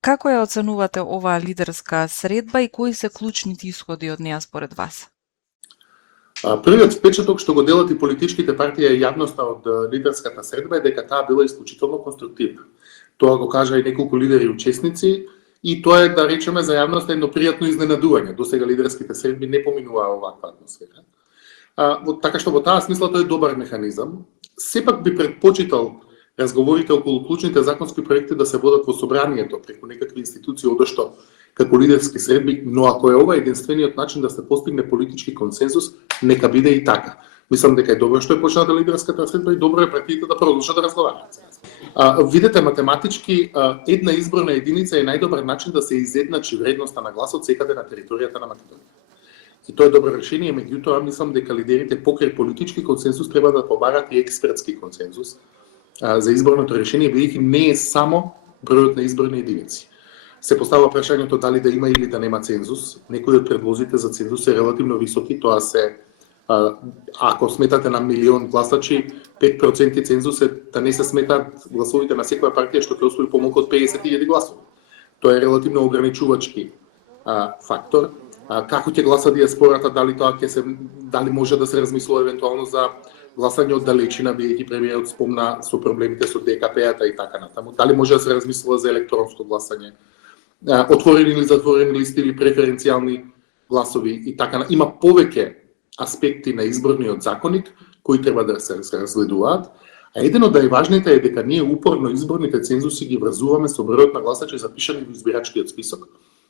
Како ја оценувате оваа лидерска средба и кои се клучните исходи од неа според вас? Првиот впечаток што го делат и политичките партии и јавноста од лидерската средба е дека таа била исклучително конструктивна. Тоа го кажа и неколку лидери и учесници и тоа е, да речеме, за јавноста едно пријатно изненадување. Досега лидерските средби не поминуваа оваква атмосфера. Така што во таа смисла тоа е добар механизам. Сепак би предпочитал разговорите околу клучните законски проекти да се водат во собранието преку некакви институции, одошто како лидерски средби, но ако е ова единствениот начин да се постигне политички консензус, нека биде и така. Мислам дека е добро што е почната лидерската средба и добро е партиите да продолжат да разговараат. Видете, математички една изборна единица е најдобар начин да се изедначи вредноста на гласот секаде на територијата на Македонија. И тоа е добро решение, меѓутоа мислам дека лидерите покрај политички консензус треба да побарат и експертски консензус за изборното решение, бидејќи не е само бројот на изборни единици. Се поставува прашањето дали да има или да нема цензус. Некои од предлозите за цензус се релативно високи, тоа се ако сметате на милион гласачи, 5% цензус е да не се сметаат гласовите на секоја партија што ќе освои помалку од 50.000 гласови. Тоа е релативно ограничувачки фактор. Како ќе гласа диаспората, дали може да се размислува евентуално за гласање од далечина, бидејќи премиерот спомна со проблемите со ДКП-ата и така натаму. Дали може да се размислува за електронско гласање, отворени или затворени листи или преференцијални гласови и така. Има повеќе аспекти на изборниот законник кои треба да се разгледуваат, а еден од најважните е дека ние упорно изборните цензуси ги врзуваме со бројот на гласачи запишани во избирачкиот список,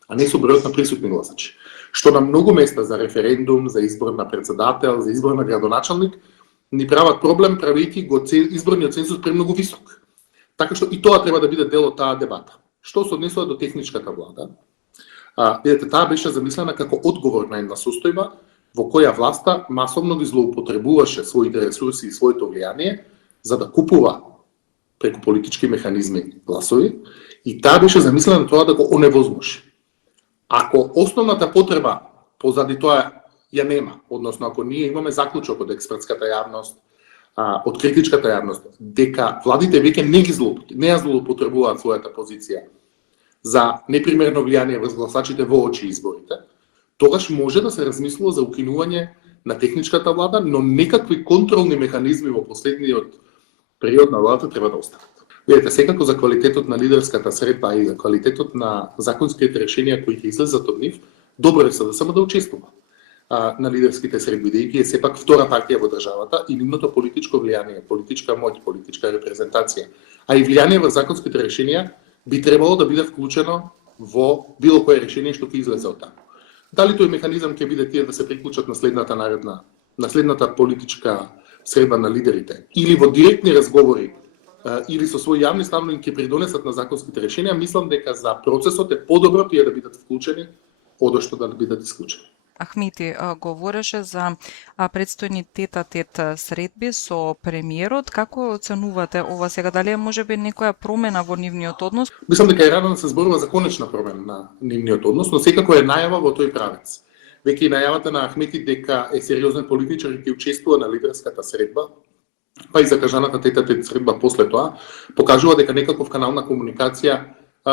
а не со бројот на присутни гласачи. Што на многу места за референдум, за избор на председател, за избор на градоначалник ни прават проблем, правејќи го изборниот цензус премногу висок. Така што и тоа треба да биде дел од таа дебата. Што се однесува до техничката влада, видите, таа беше замислена како одговор на една состојба во која власта масовно ги злоупотребуваше своите ресурси и своето влијание за да купува преку политички механизми гласови и таа беше замислена тоа да го оневозможи. Ако основната потреба позади тоа ја нема, односно ако ние имаме заклучок од експертската јавност, од критичката јавност, дека владите веќе не ја злоупотребуваат својата позиција за непримерно влијание врз гласачите во очи изборите, тогаш може да се размислува за укинување на техничката влада, но некакви контролни механизми во последниот период на владата треба да останат. Видете, секако за квалитетот на лидерската средба и за квалитетот на законските решенија кои ќе излезат од нив, добро е СДСМ да учествува на лидерските средби, бидејќи е сепак втора партија во државата и нивното политичко влијание, политичка моќ, политичка репрезентација, а и влијание во законските решенија би требало да биде вклучено во било кое решение што ќе излезе од таму. Дали тој механизам ќе биде тие да се приклучат на следната политичка средба на лидерите или во директни разговори или со своји јавни ставови ќе придонесат на законските решенија, мислам дека за процесот е подобро тие да бидат вклучени одошто да бидат исклучени. Ахмети говореше за предстојни тет-а-тет средби со премиерот. Како оценувате ова сега? Дали е можеби некоја промена во нивниот однос? Мислам дека е рано да се зборува за конечна промена на нивниот однос, но секако е најава во тој правец. Веќе и најавата на Ахмети дека е сериозен политичар и ќе учествува на лидерската средба, па и закажаната тет-а-тет средба после тоа, покажува дека некаков канал на комуникација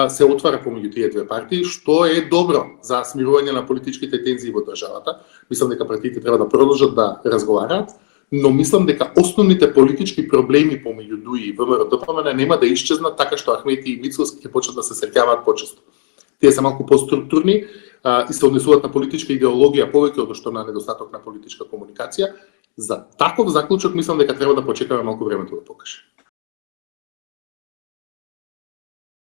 се отвара помеѓу тие две партии, што е добро за смирување на политичките тензии во државата. Мислам дека партиите треба да продолжат да разговараат, но мислам дека основните политички проблеми помеѓу ДУИ и ВМРО-ДПМН нема да исчезнат така што Ахмети и Мицкоски ќе почнат да се среќаваат почесто. Тие се малку поструктурни и се однесуваат на политичка идеологија повеќе од што на недостаток на политичка комуникација. За таков заклучок мислам дека треба да почекаме малку времето да покаже.